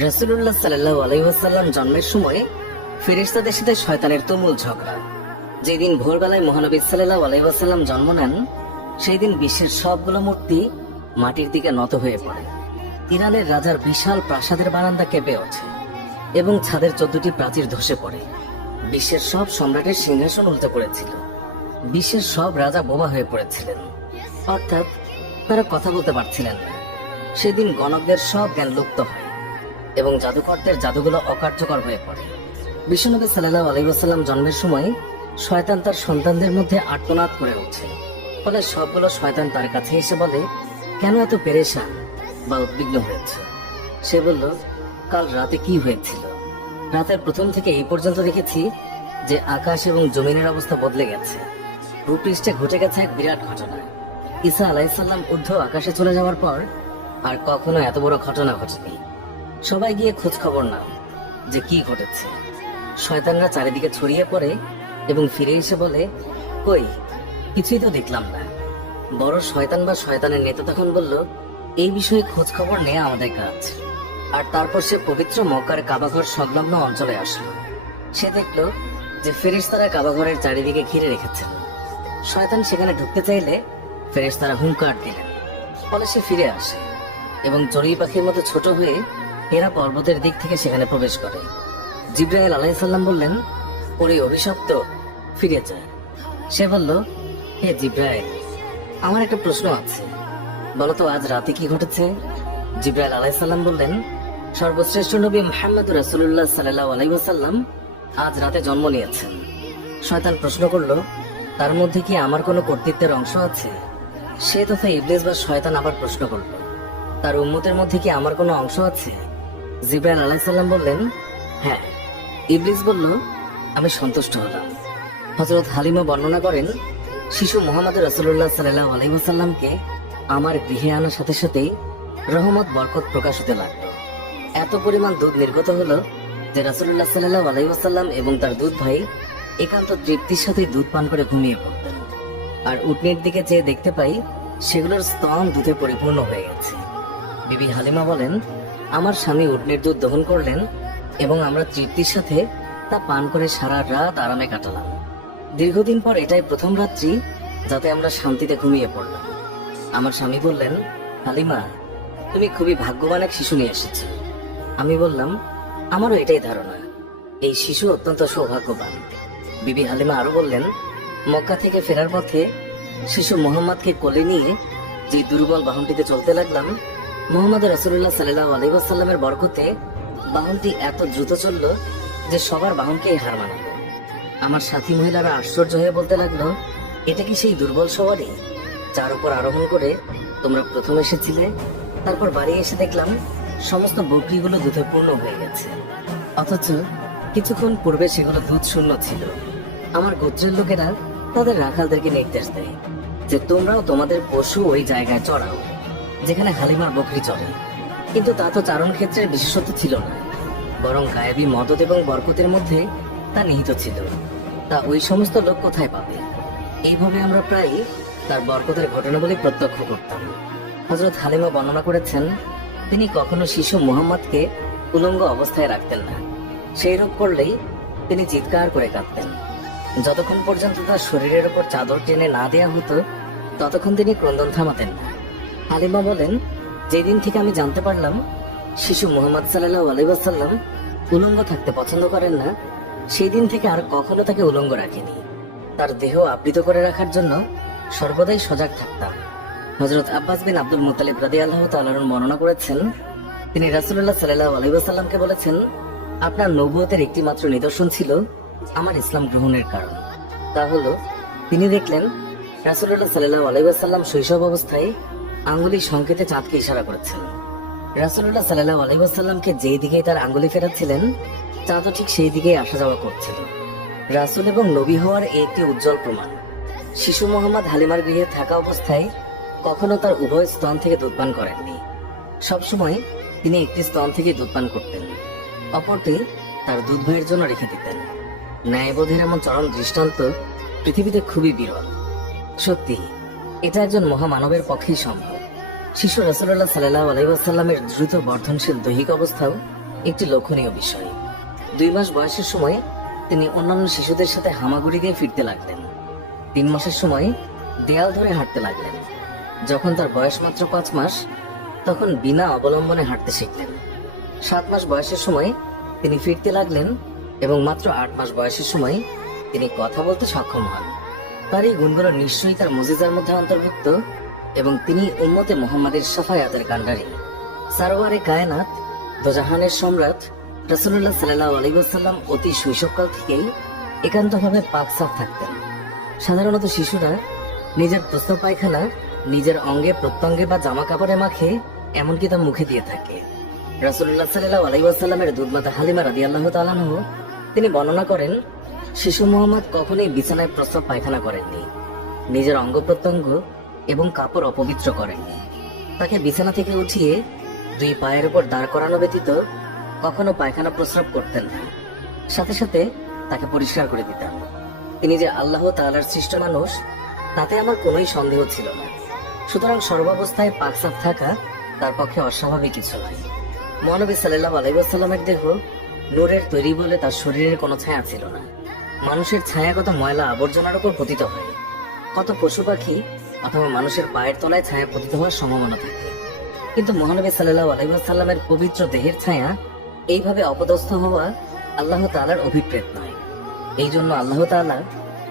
রাসূলুল্লাহ সাল্লাল্লাহু আলাইহি ওয়াসাল্লাম জন্মের সময় ফেরেশতাদের সাথে শয়তানের তুমুল ঝগড়া। যেদিন ভোরবেলায় মহানবী সাল্লাল্লাহু আলাইহি ওয়াসাল্লাম জন্ম নেন, সেই দিন বিশ্বের সবগুলো মূর্তি মাটির দিকে নত হয়ে পড়ে। ইরানের রাজার বিশাল প্রাসাদের বারান্দা কেঁপে ওঠে এবং ছাদের 14টি প্রাচীর ধসে পড়ে। বিশ্বের সব সম্রাটের সিংহাসন উল্টে পড়েছিল। বিশ্বের সব রাজা বোমা হয়ে পড়েছিলেন, অর্থাৎ তারা কথা বলতে পারছিলেন না। সেদিন গণকদের সব জ্ঞান লুপ্ত হয় এবং জাদুকরদের জাদুগুলো অকার্যকর হয়ে পড়ে। বিশ্বনবী সাল্লাল্লাহু আলাইহি ওয়াসাল্লাম জন্মের সময় শয়তান তার সন্তানদের মধ্যে আর্তনাদ করে ওঠে। ফলে সবগুলো শয়তান তার কাছে এসে বলে, কেন এত পেরেশান বা উদ্বিগ্ন হয়েছে? সে বলল, কাল রাতে কি হয়েছিল? রাতের প্রথম থেকে এই পর্যন্ত দেখেছি যে আকাশ এবং জমিনের অবস্থা বদলে গেছে। ভূপৃষ্ঠে ঘটে গেছে এক বিরাট ঘটনা। ঈসা আলাইহিসসালাম ঊর্ধ্ব আকাশে চলে যাওয়ার পর আর কখনো এত বড় ঘটনা ঘটেনি। সবাই গিয়ে খোঁজ খবর নাও যে কি ঘটেছে। শয়তানরা চারিদিকে ছড়িয়ে পড়ে এবং ফিরে এসে বলে, কই, কিছুই তো দেখলাম না। বড় শয়তান বা শয়তানের নেতা তখন বলল, এই বিষয়ে খোঁজ খবর নেওয়া আমাদের কাজ। আর তারপর সে পবিত্র মক্কার কাবাঘর সংলগ্ন অঞ্চলে আসলো। সে দেখল যে ফেরেশতারা কাবাঘরের চারিদিকে ঘিরে রেখেছেন। শয়তান সেখানে ঢুকতে চাইলে ফেরেশতারা হুঙ্কার দিলেন। ফলে সে ফিরে আসে এবং চড়ুই পাখির মতো ছোট হয়ে হেরা পর্বতের দিক থেকে সেখানে প্রবেশ করে। জিবরাইল আলাইহিস সালাম বললেন, ওরে অভিশপ্ত, ফিরে যায়। সে বলল, হে জিবরাইল, আমার একটা প্রশ্ন আছে, বলতো আজ রাতে কি ঘটেছে? জিবরাইল আলাইহিস সালাম বললেন, সর্বশ্রেষ্ঠ নবী মুহাম্মদ রাসূলুল্লাহ সাল্লাল্লাহু আলাইহি ওয়াসাল্লাম আজ রাতে জন্ম নিয়েছেন। শয়তান প্রশ্ন করল, তার মধ্যে কি আমার কোনো কর্তৃত্বের অংশ আছে? সে তথা ইবলিস বা শয়তান আবার প্রশ্ন করল, তার উম্মতের মধ্যে কি আমার কোনো অংশ আছে? জিবরাইল আলাইহিস সালাম বললেন, হ্যাঁ। ইবলিস বলল, আমি সন্তুষ্ট হলাম। হযরত হালিমা বর্ণনা করেন, শিশু মুহাম্মদ রাসূলুল্লাহ সাল্লাল্লাহু আলাইহি ওয়াসাল্লামকে আমার গৃহে আনার সাথে সাথেই রহমত বরকত প্রকাশ হতে লাগলো। এত পরিমাণ দুধ নির্গত হলো যে রাসূলুল্লাহ সাল্লাল্লাহু আলাইহি ওয়াসাল্লাম এবং তার দুধ ভাই একান্ত তৃপ্তির সাথে দুধ পান করে ঘুমিয়ে পড়তেন। আর উটনির দিকে চেয়ে দেখতে পাই সেগুলোর স্তন দুধে পরিপূর্ণ হয়ে গেছে। বিবি হালিমা বলেন, আমার স্বামী উটনির দুধ দহন করলেন এবং আমরা তৃপ্তির সাথে তা পান করে সারা রাত আরামে কাটালাম। দীর্ঘদিন পর এটাই প্রথম রাত্রি যাতে আমরা শান্তিতে ঘুমিয়ে পড়লাম। আমার স্বামী বললেন, হালিমা, তুমি খুবই ভাগ্যবান এক শিশু নিয়ে এসেছো। আমি বললাম, আমারও এটাই ধারণা, এই শিশু অত্যন্ত সৌভাগ্যবান। বিবি হালিমা আরো বললেন, মক্কা থেকে ফেরার পথে শিশু মোহাম্মদকে কোলে নিয়ে যে দুর্বল বাহনটিতে চলতে লাগলাম, মুহাম্মদ রাসূলুল্লাহ সাল্লাল্লাহু আলাইহি ওয়াসাল্লামের বরকতে বাহনটি এত দ্রুত চলল যে সবার বাহনকে হার মানালো। আমার সাথী মহিলারা আশ্চর্য হয়ে বলতে লাগলো, এটা কি সেই দুর্বল সওয়ারি যার উপর আরোহণ করে তোমরা প্রথম এসেছিলে? তারপর বাড়ি এসে দেখলাম সমস্ত বকরিগুলো দুধে পূর্ণ হয়ে গেছে, অথচ কিছুক্ষণ পূর্বে সেগুলো দুধ শূন্য ছিল। আমার গোত্রের লোকেরা তাদের রাখালদেরকে নির্দেশ দেয় যে তোমরাও তোমাদের পশু ওই জায়গায় চড়াও যেখানে হালিমার বকরি চড়ে। কিন্তু তা তো চারণ ক্ষেত্রের বিশেষত্ব ছিল না, বরং গায়েবী মদত এবং বরকতের মধ্যে তা নিহিত ছিল। তা ওই সমস্ত লোক কোথায় পাবে? এইভাবে আমরা প্রায় তার বরকতের ঘটনাবলী প্রত্যক্ষ করতাম। হযরত হালিমা বর্ণনা করেছেন, তিনি কখনো শিশু মুহাম্মদকে উলঙ্গ অবস্থায় রাখতেন না। সেই রোগ পড়লেই তিনি চিৎকার করে কাঁদতেন। যতক্ষণ পর্যন্ত তার শরীরের উপর চাদর টেনে না দেয়া হতো ততক্ষণ তিনি ক্রন্দন থামাতেন না। হালিমা বলেন, যেদিন থেকে আমি জানতে পারলাম শিশু মুহাম্মদ সাল্লাল্লাহু আলাইহি ওয়াসাল্লাম উলঙ্গ থাকতে পছন্দ করেন না, সেই দিন থেকে আর কখনো তাকে উলঙ্গ রাখিনি। তার দেহ আবৃত করে রাখার জন্য সর্বদাই সজাগ থাকতাম। হযরত আব্বাস বিন আব্দুল মুত্তালিব রাদিয়াল্লাহু তাআলা বর্ণনা করেছেন, তিনি রাসূলুল্লাহ সাল্লাল্লাহু আলাইহি ওয়াসাল্লামকে বলেছেন, আপনার নবুয়তের একটি মাত্র নিদর্শন ছিল আমার ইসলাম গ্রহণের কারণ। তা হলো, তিনি দেখলেন রাসূলুল্লাহ সাল্লাল্লাহু আলাইহি ওয়াসাল্লাম শৈশব অবস্থায় আঙ্গুলির সংকেতে চাঁদকে ইশারা করেছেন। রাসূলুল্লাহ সাল্লাল্লাহু আলাইহি ওয়াসাল্লামকে যেই দিকে তার আঙ্গুলি ফেরাচ্ছিলেন চাঁদও ঠিক সেই দিকেই আসা যাওয়া করছিল। রাসূল এবং নবী হওয়ার একটি উজ্জ্বল প্রমাণ। শিশু মোহাম্মদ হালিমার গৃহে থাকা অবস্থায় কখনো তার উভয় স্তন থেকে দুধ পান করেননি। সবসময় তিনি একটি স্তন থেকে দুধ পান করতেন, অপরটি তার দুধ ভাইয়ের জন্য রেখে দিতেন। ন্যায়বোধের এমন চরম দৃষ্টান্ত পৃথিবীতে খুবই বিরল। সত্যি এটা একজন মহামানবের পক্ষেই সম্ভব। শিশু রাসূলুল্লাহ সাল্লাল্লাহু আলাইহি ওয়াসাল্লামের দ্রুত বর্ধনশীল দৈহিক অবস্থাও একটি লক্ষণীয় বিষয়। 2 মাস বয়সের সময় তিনি অন্যান্য শিশুদের সাথে হামাগুড়ি দিয়ে ফিরতে লাগলেন। 3 মাসের সময় দেয়াল ধরে হাঁটতে লাগলেন। যখন তার বয়স মাত্র 5 মাস, তখন বিনা অবলম্বনে হাঁটতে শিখলেন। 7 মাস বয়সের সময় তিনি ফিরতে লাগলেন এবং মাত্র 8 মাস বয়সের সময় তিনি কথা বলতে সক্ষম হন। তার এই গুণগুলো নিশ্চয়ই তার মুজিজার মধ্যে অন্তর্ভুক্ত এবং তিনি উম্মতে মুহাম্মাদের শাফায়াতের কাণ্ডারী। সারওয়ারে কায়নাত, দোজাহানের সম্রাট রাসূলুল্লাহ সাল্লাল্লাহু আলাইহি ওয়াসাল্লাম অতি শৈশবকাল থেকেই একান্তভাবে পাক সাফ থাকতেন। সাধারণত শিশুরা নিজের প্রস্রাব পায়খানা নিজের অঙ্গে প্রত্যঙ্গে বা জামা কাপড়ে মাখে, এমনকি তা মুখে দিয়ে থাকে। রাসূলুল্লাহ সাল্লাল্লাহু আলাইহি ওয়াসাল্লামের দুধমাতা হালিমা রাদিয়াল্লাহু তাআলা আনহা তিনি বর্ণনা করেন, শিশু মুহাম্মদ কখনোই বিছানায় প্রস্রাব পায়খানা করেননি, নিজের অঙ্গ প্রত্যঙ্গ এবং কাপড় অপবিত্র করেননি। তাকে বিছানা থেকে উঠিয়ে 2 পায়ের উপর দাঁড় করানো ব্যতীত কখনো পায়খানা প্রস্রাব করতেন না। সাথে সাথে তাকে পরিষ্কার করে দিতেন। তিনি যে আল্লাহ তাআলার সৃষ্ট মানুষ, তাতে আমার কোনোই সন্দেহ ছিল না। সুতরাং সর্বাবস্থায় পাকসাফ থাকা তার পক্ষে অস্বাভাবিক কিছু নয়। মহানবী সাল্লাল্লাহু আলাইহি ওয়াসাল্লামের দেহ নূরের তৈরি বলে তার শরীরের কোনো ছায়া ছিল না। মানুষের ছায়া কত ময়লা আবর্জনার উপর পতিত হয়, কত পশু পাখি অথবা মানুষের পায়ের তলায় ছায়া পতিত হওয়ার সম্ভাবনা থাকে, কিন্তু মহানবী সাল্লাল্লাহু আলাইহি ওয়াসাল্লামের পবিত্র দেহের ছায়া এইভাবে অপদস্থ হওয়া আল্লাহ তাআলার অভিপ্রেত নয়। এই জন্য আল্লাহ তাআলা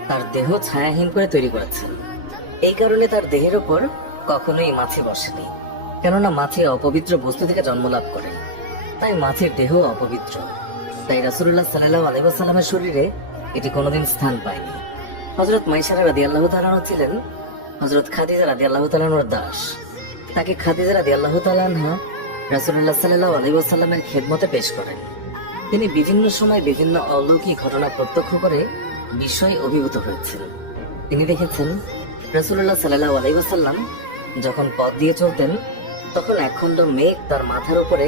তার দেহ ছায়াহীন করে তৈরি করেছেন। এই কারণে তার দেহের ওপর কখনোই মাছি বসেনি, কেননা মাছি অপবিত্র বস্তু থেকে জন্ম লাভ করে, তাই মাছির দেহ অপবিত্র। তাই রাসূলুল্লাহ সাল্লাল্লাহু আলাইহি ওয়াসাল্লামের শরীরে এটি কোনোদিন স্থান পায়নি। হযরত মাইশা রাদিয়াল্লাহু তাআলা আনহা ছিলেন হযরত খাদিজা রাদিয়াল্লাহু তাআলা আনহার দাস। তাকে খাদিজা রাদিয়াল্লাহু তাআলা আনহা রাসূলুল্লাহ সাল্লাল্লাহু আলাইহি ওয়াসাল্লামের খেদমতে পেশ করেন। তিনি বিভিন্ন সময় বিভিন্ন অলৌকিক ঘটনা প্রত্যক্ষ করে বিস্ময়ে অভিভূত হয়েছেন। তিনি দেখেছেন রাসূলুল্লাহ সাল্লাল্লাহু আলাইহি ওয়াসাল্লাম যখন পথ দিয়ে চলতেন, তখন একখণ্ড মেঘ তার মাথার উপরে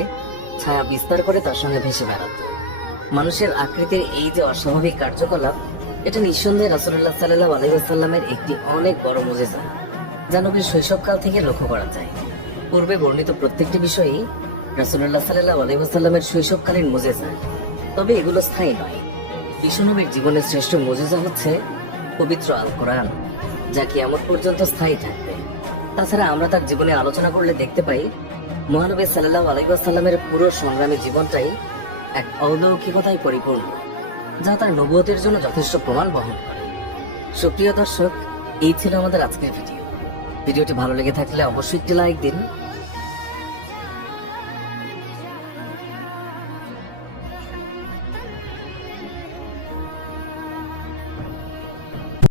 ছায়া বিস্তার করে তার সঙ্গে ভেসে বেড়াত। মানুষের আকৃতির এই যে অস্বাভাবিক কার্যকলাপ, এটা নিঃসন্দেহে রাসূলুল্লাহ সাল্লাল্লাহু আলাইহি ওয়াসাল্লামের একটি অনেক বড় মুজিজা, যা নবীর শৈশবকাল থেকে লক্ষ্য করা যায়। পূর্বে বর্ণিত প্রত্যেকটি বিষয়ই রাসূলুল্লাহ সাল্লাল্লাহু আলাইহি ওয়াসাল্লামের শৈশবকালীন মুজিজা, তবে এগুলো স্থায়ী নয়। বিশ্বনবীর জীবনের শ্রেষ্ঠ মুজিজা হচ্ছে পবিত্র আল কোরআন, যা কিয়ামত পর্যন্ত স্থায়ী থাকবে। তাছাড়া আমরা তার জীবনে আলোচনা করলে দেখতে পাই, মহানবী সাল্লাল্লাহু আলাইহি ওয়াসাল্লামের পুরো সংগ্রামী জীবনটাই এক অলৌকিকতায় পরিপূর্ণ, যা তার নবুয়তের জন্য যথেষ্ট প্রমাণ বহন করে। সুপ্রিয় দর্শক, এই ছিল আমাদের আজকের ভিডিওটি ভালো লেগে থাকলে অবশ্যই একটি লাইক দিন